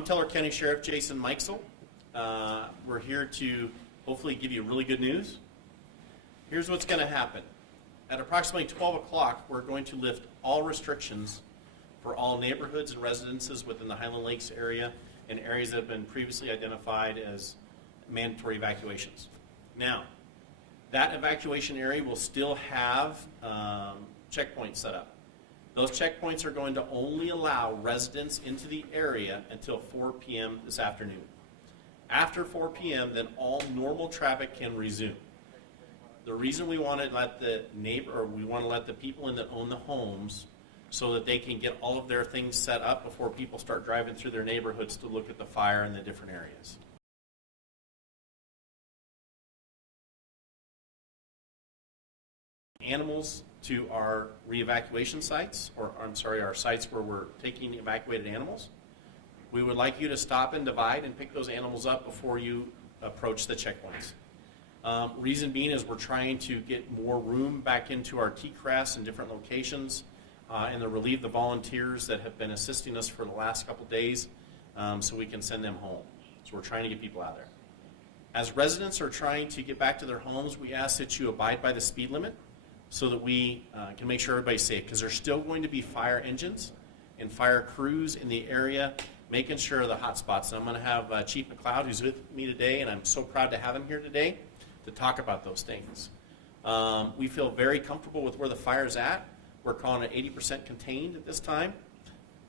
I'm Teller County Sheriff Jason Mikesell. We're here to hopefully give you really good news. Here's what's going to happen. At approximately 12 o'clock, we're going to lift all restrictions for all neighborhoods and residences within the Highland Lakes area and areas that have been previously identified as mandatory evacuations. Now, that evacuation area will still have checkpoints set up. Those checkpoints are going to only allow residents into the area until 4 p.m. this afternoon. After 4 p.m., then all normal traffic can resume. The reason we want to let the people in that own the homes so that they can get all of their things set up before people start driving through their neighborhoods to look at the fire in the different areas. Animals to our re-evacuation sites, or I'm sorry, our sites where we're taking evacuated animals. We would like you to stop and divide and pick those animals up before you approach the checkpoints. Reason being is we're trying to get more room back into our T-crasts in different locations and to relieve the volunteers that have been assisting us for the last couple days so we can send them home. So we're trying to get people out there. As residents are trying to get back to their homes, we ask that you abide by the speed limit so that we can make sure everybody's safe, because there's still going to be fire engines and fire crews in the area making sure the hot spots. And I'm going to have Chief McLeod, who's with me today, and I'm so proud to have him here today to talk about those things. We feel very comfortable with where the fire's at. We're calling it 80% contained at this time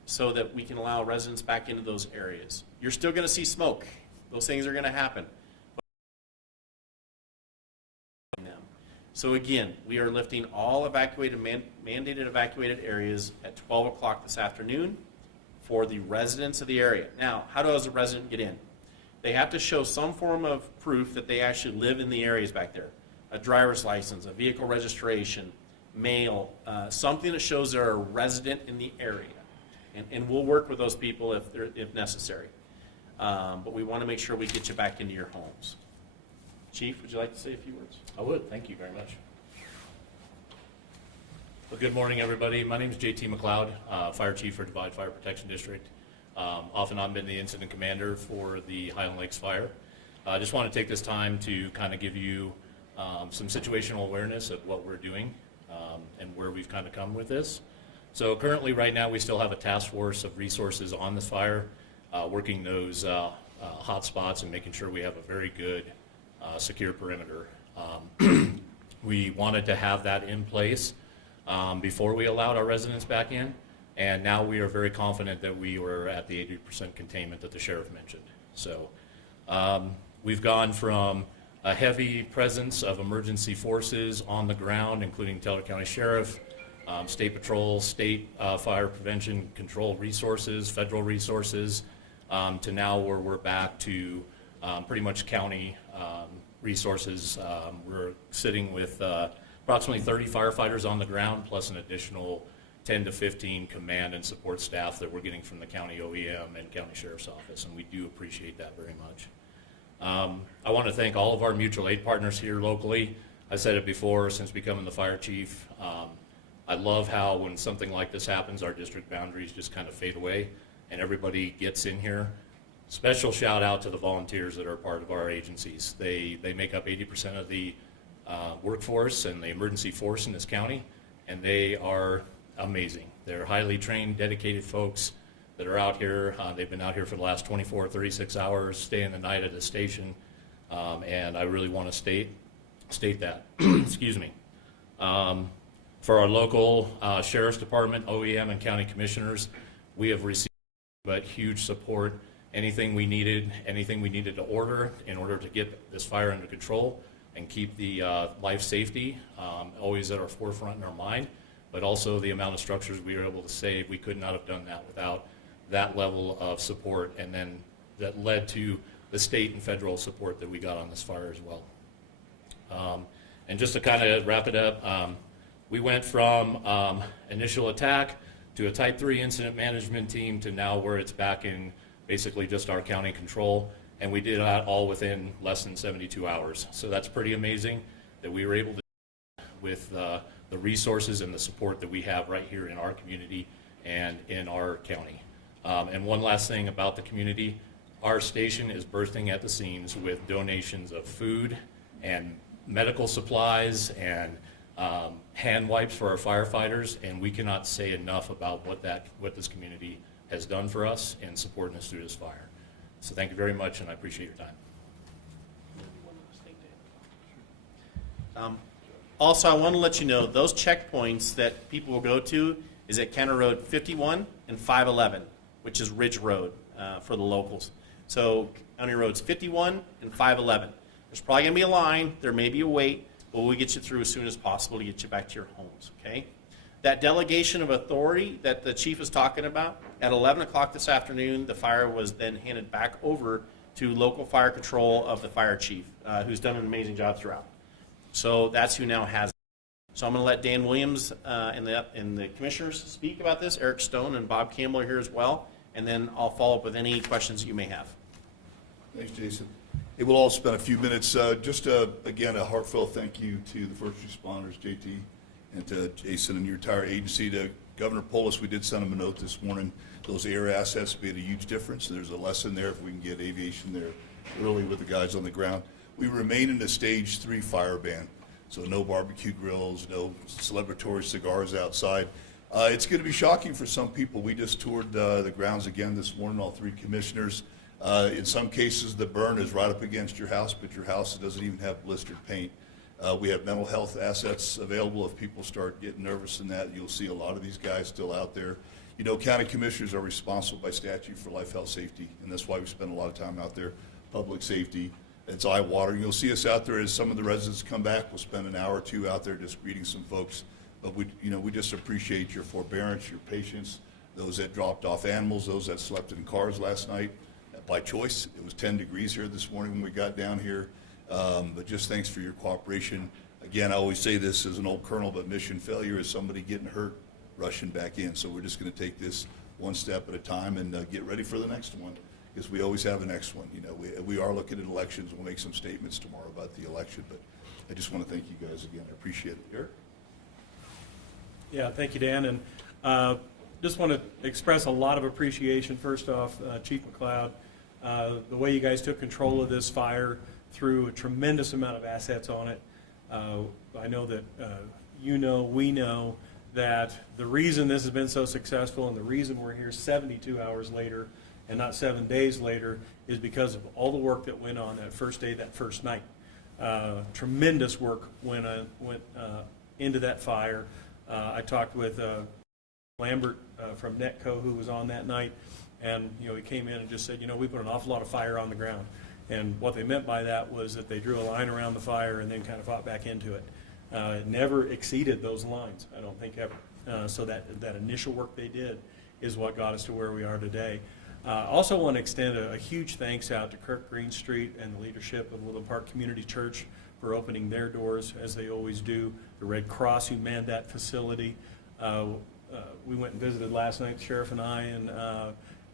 so that we can allow residents back into those areas. You're still going to see smoke. Those things are going to happen. So again, we are lifting all mandated evacuated areas at 12 o'clock this afternoon for the residents of the area. Now, how does a resident get in? They have to show some form of proof that they actually live in the areas back there. A driver's license, a vehicle registration, mail, something that shows they're a resident in the area. And we'll work with those people if necessary. But we want to make sure we get you back into your homes. Chief, would you like to say a few words? I would. Thank you very much. Well, good morning, everybody. My name is JT McLeod, Fire Chief for Divide Fire Protection District. Often I've been the incident commander for the Highland Lakes Fire. I just want to take this time to kind of give you some situational awareness of what we're doing and where we've kind of come with this. So currently, right now, we still have a task force of resources on this fire, working those hot spots and making sure we have a very good secure perimeter. We wanted to have that in place before we allowed our residents back in, and now we are very confident that we were at the 80% containment that the sheriff mentioned. So we've gone from a heavy presence of emergency forces on the ground, including Teller County Sheriff, State Patrol, State Fire Prevention Control resources, federal resources, to now where we're back to pretty much county resources. We're sitting with approximately 30 firefighters on the ground, plus an additional 10 to 15 command and support staff that we're getting from the county OEM and county sheriff's office, and we do appreciate that very much. I want to thank all of our mutual aid partners here locally. I said it before, since becoming the fire chief, I love how when something like this happens, our district boundaries just kind of fade away and everybody gets in here. Special shout out to the volunteers that are part of our agencies. They make up 80% of the workforce and the emergency force in this county, and they are amazing. They're highly trained, dedicated folks that are out here. They've been out here for the last 24, 36 hours, staying the night at the station, and I really want to state that. Excuse me. For our local sheriff's department, OEM, and county commissioners, we have received huge support. Anything we needed to order in order to get this fire under control and keep the life safety always at our forefront in our mind, but also the amount of structures we were able to save. We could not have done that without that level of support, and then that led to the state and federal support that we got on this fire as well. And just to kind of wrap it up, we went from initial attack to a Type 3 incident management team to now where it's back in basically just our county control, and we did that all within less than 72 hours. So that's pretty amazing that we were able to do with the resources and the support that we have right here in our community and in our county. And one last thing about the community, our station is bursting at the seams with donations of food and medical supplies and hand wipes for our firefighters, and we cannot say enough about what this community has done for us in supporting us through this fire. So thank you very much, and I appreciate your time. Also, I want to let you know, those checkpoints that people will go to is at County Road 51 and 511, which is Ridge Road for the locals. So County Roads 51 and 511. There's probably going to be a line. There may be a wait, but we'll get you through as soon as possible to get you back to your homes, okay? That delegation of authority that the chief is talking about, at 11 o'clock this afternoon, the fire was then handed back over to local fire control of the fire chief, who's done an amazing job throughout. So that's who now has it. So I'm going to let Dan Williams and the commissioners speak about this. Eric Stone and Bob Campbell are here as well. And then I'll follow up with any questions that you may have. Thanks, Jason. Hey, we'll all spend a few minutes. Again, a heartfelt thank you to the first responders, JT, and to Jason and your entire agency. To Governor Polis, we did send him a note this morning. Those air assets made a huge difference. There's a lesson there if we can get aviation there early with the guys on the ground. We remain in a stage 3 fire ban, so no barbecue grills, no celebratory cigars outside. It's going to be shocking for some people. We just toured the grounds again this morning, all 3 commissioners. In some cases, the burn is right up against your house, but your house doesn't even have blistered paint. We have mental health assets available. If people start getting nervous in that, you'll see a lot of these guys still out there. You know, county commissioners are responsible by statute for life, health, safety, and that's why we spend a lot of time out there. Public safety. It's eye-watering. You'll see us out there as some of the residents come back. We'll spend an hour or 2 out there just greeting some folks. But we just appreciate your forbearance, your patience, those that dropped off animals, those that slept in cars last night by choice. It was 10 degrees here this morning when we got down here. But just thanks for your cooperation. Again, I always say this as an old colonel, but mission failure is somebody getting hurt, rushing back in. So we're just going to take this one step at a time and get ready for the next one. Because we always have a next one. You know, we are looking at elections. We'll make some statements tomorrow about the election, but I just want to thank you guys again. I appreciate it. Eric? Yeah, thank you, Dan. And just want to express a lot of appreciation, first off, Chief McLeod, the way you guys took control of this fire, threw a tremendous amount of assets on it. I know that we know that the reason this has been so successful and the reason we're here 72 hours later and not 7 days later is because of all the work that went on that first day, that first night. Tremendous work went into that fire. I talked with Lambert from Netco, who was on that night, and he came in and just said, we put an awful lot of fire on the ground. And what they meant by that was that they drew a line around the fire and then kind of fought back into it. It never exceeded those lines, I don't think ever. So that initial work they did is what got us to where we are today. Also want to extend a huge thanks out to Kirk Greenstreet and the leadership of Woodland Park Community Church for opening their doors, as they always do. The Red Cross, who manned that facility. We went and visited last night, the sheriff and I,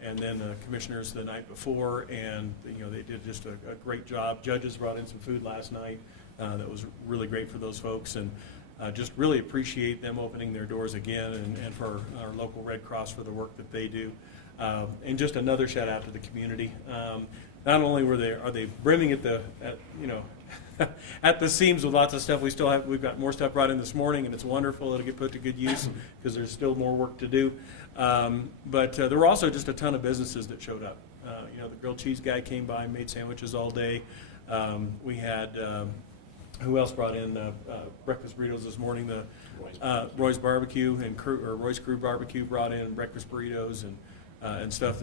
and then the commissioners the night before, and they did just a great job. Judges brought in some food last night that was really great for those folks, and just really appreciate them opening their doors again, and for our local Red Cross for the work that they do. And just another shout out to the community. Not only are they brimming at the seams with lots of stuff. We've got more stuff brought in this morning, and it's wonderful. It'll get put to good use because there's still more work to do. But there were also just a ton of businesses that showed up. The grilled cheese guy came by and made sandwiches all day. We had who else brought in breakfast burritos this morning? The Roy's Barbecue and Roy's Crew Barbecue brought in breakfast burritos and stuff.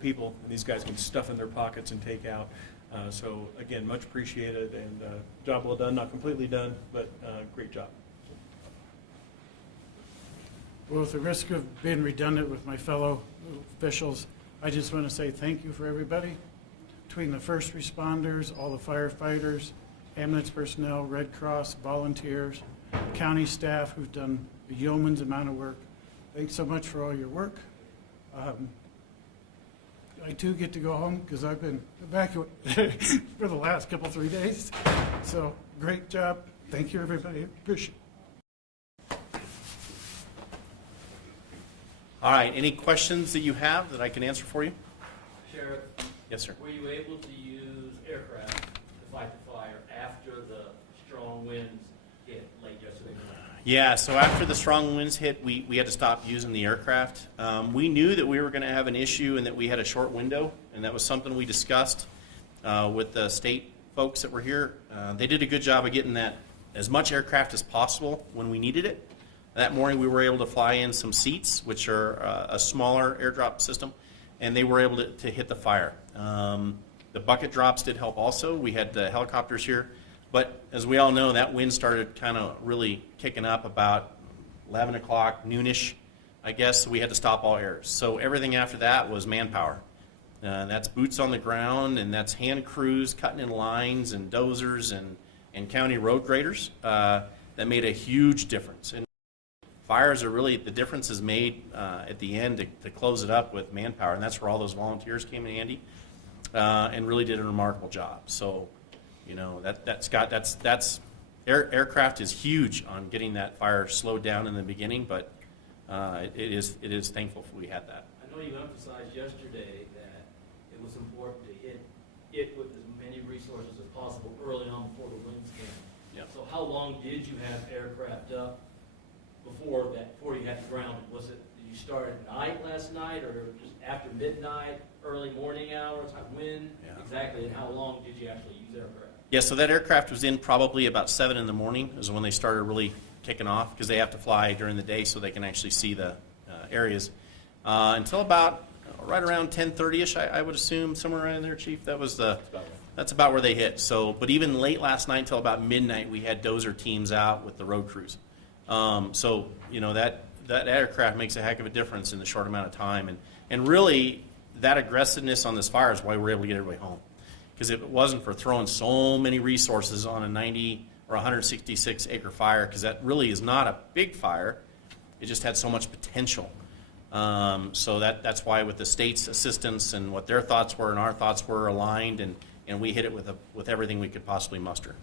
People, and these guys can stuff in their pockets and take out. So again, much appreciated, and job well done. Not completely done, but great job. Well, at the risk of being redundant with my fellow officials, I just want to say thank you for everybody. Between the first responders, all the firefighters, ambulance personnel, Red Cross, volunteers, county staff who've done a yeoman's amount of work. Thanks so much for all your work. I too get to go home because I've been evacuated for the last 3 days. So great job. Thank you, everybody. Appreciate it. All right, any questions that you have that I can answer for you? Sheriff, Yes, sir. were you able to use aircraft to fight the fire after the strong winds hit late yesterday morning? Yeah, so after the strong winds hit, we had to stop using the aircraft. We knew that we were going to have an issue and that we had a short window, and that was something we discussed with the state folks that were here. They did a good job of getting that as much aircraft as possible when we needed it. That morning we were able to fly in some seats, which are a smaller airdrop system, and they were able to hit the fire. The bucket drops did help also. We had the helicopters here. But as we all know, that wind started kind of really kicking up about 11 o'clock, noonish, I guess. So we had to stop all airs. So everything after that was manpower. That's boots on the ground, and that's hand crews cutting in lines and dozers and county road graders. That made a huge difference. And fires are really, the difference is made at the end to close it up with manpower. And that's where all those volunteers came in handy and really did a remarkable job. So, you know, aircraft is huge on getting that fire slowed down in the beginning, but it is thankful we had that. I know you emphasized yesterday that it was important to hit it with as many resources as possible early on before the winds came. Yep. So how long did you have aircraft up before you had to ground it? Did you start at night last night, or just after midnight, early morning hours? When exactly, and how long did you actually use aircraft? Yeah, so that aircraft was in probably about 7 in the morning is when they started really kicking off, because they have to fly during the day so they can actually see the areas. Until about right around 10:30ish, I would assume, somewhere around there, Chief. That's about where they hit. So, but even late last night until about midnight, we had dozer teams out with the road crews. So, you know, that aircraft makes a heck of a difference in the short amount of time. And really, that aggressiveness on this fire is why we're able to get everybody home. Because if it wasn't for throwing so many resources on a 90 or 166 acre fire, because that really is not a big fire, it just had so much potential. So that's why with the state's assistance and what their thoughts were and our thoughts were aligned, and we hit it with everything we could possibly muster.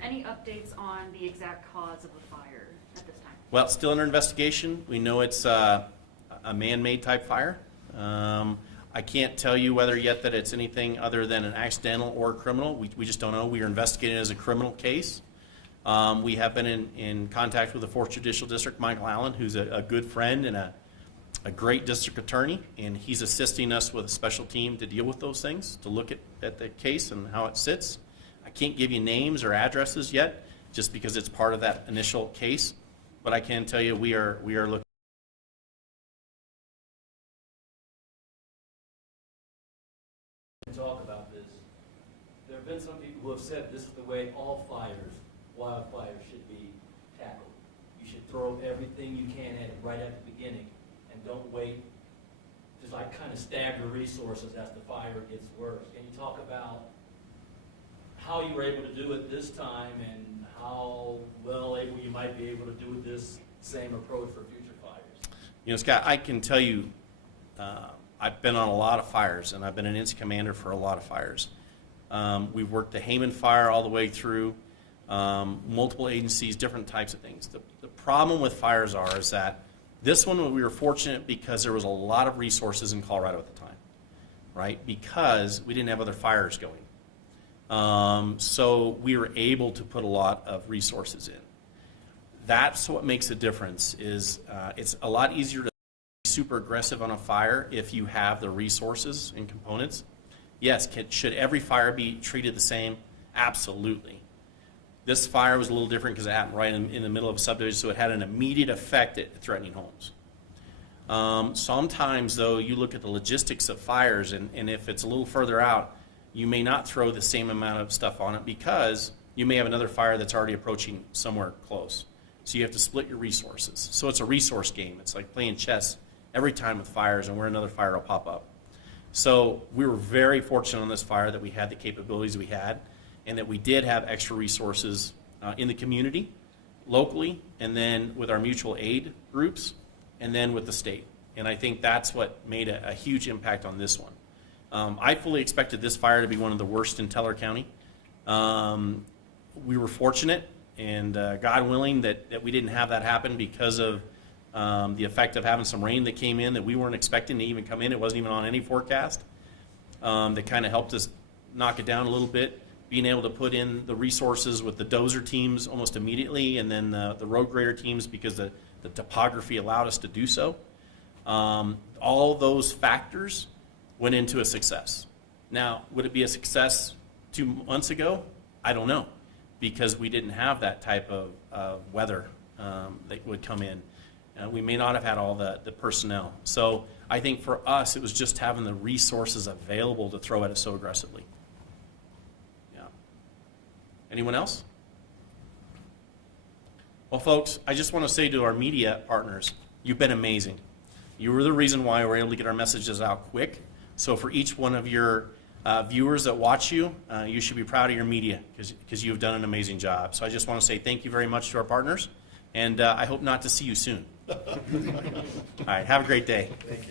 Any updates on the exact cause of the fire at this time? Well, it's still under investigation. We know it's a man-made type fire. I can't tell you whether yet that it's anything other than an accidental or criminal. We just don't know. We are investigating it as a criminal case. We have been in contact with the 4th Judicial District, Michael Allen, who's a good friend and a great district attorney, and he's assisting us with a special team to deal with those things, to look at the case and how it sits. I can't give you names or addresses yet, just because it's part of that initial case, but I can tell you we are looking. Talk about this. There have been some people who have said this is the way all wildfires should be tackled. You should throw everything you can at it right at the beginning, and don't wait. Just like kind of stagger resources as the fire gets worse. Can you talk about how you were able to do it this time, and how well able you might be able to do this same approach for future fires? You know, Scott, I can tell you, I've been on a lot of fires, and I've been an incident commander for a lot of fires. We've worked the Hayman fire all the way through, multiple agencies, different types of things. The problem with fires is that this one, we were fortunate because there was a lot of resources in Colorado at the time, right? Because we didn't have other fires going. So we were able to put a lot of resources in. That's what makes a difference, is it's a lot easier to super aggressive on a fire if you have the resources and components. Yes, should every fire be treated the same? Absolutely. This fire was a little different because it happened right in the middle of a subdivision, so it had an immediate effect at threatening homes. Sometimes, though, you look at the logistics of fires, and if it's a little further out, you may not throw the same amount of stuff on it because you may have another fire that's already approaching somewhere close. So you have to split your resources. So it's a resource game. It's like playing chess every time with fires and where another fire will pop up. So we were very fortunate on this fire that we had the capabilities we had, and that we did have extra resources in the community, locally, and then with our mutual aid groups, and then with the state. And I think that's what made a huge impact on this one. I fully expected this fire to be one of the worst in Teller County. We were fortunate, and God willing that we didn't have that happen because of The effect of having some rain that came in that we weren't expecting to even come in. It wasn't even on any forecast. That kind of helped us knock it down a little bit. Being able to put in the resources with the dozer teams almost immediately, and then the road grader teams because the topography allowed us to do so. All those factors went into a success. Now, would it be a success 2 months ago? I don't know, because we didn't have that type of weather that would come in. We may not have had all the personnel. So I think for us, it was just having the resources available to throw at it so aggressively. Yeah. Anyone else? Well, folks, I just want to say to our media partners, you've been amazing. You were the reason why we're able to get our messages out quick. So for each one of your viewers that watch you, you should be proud of your media because you've done an amazing job. So I just want to say thank you very much to our partners, and I hope not to see you soon. All right, have a great day. Thank you.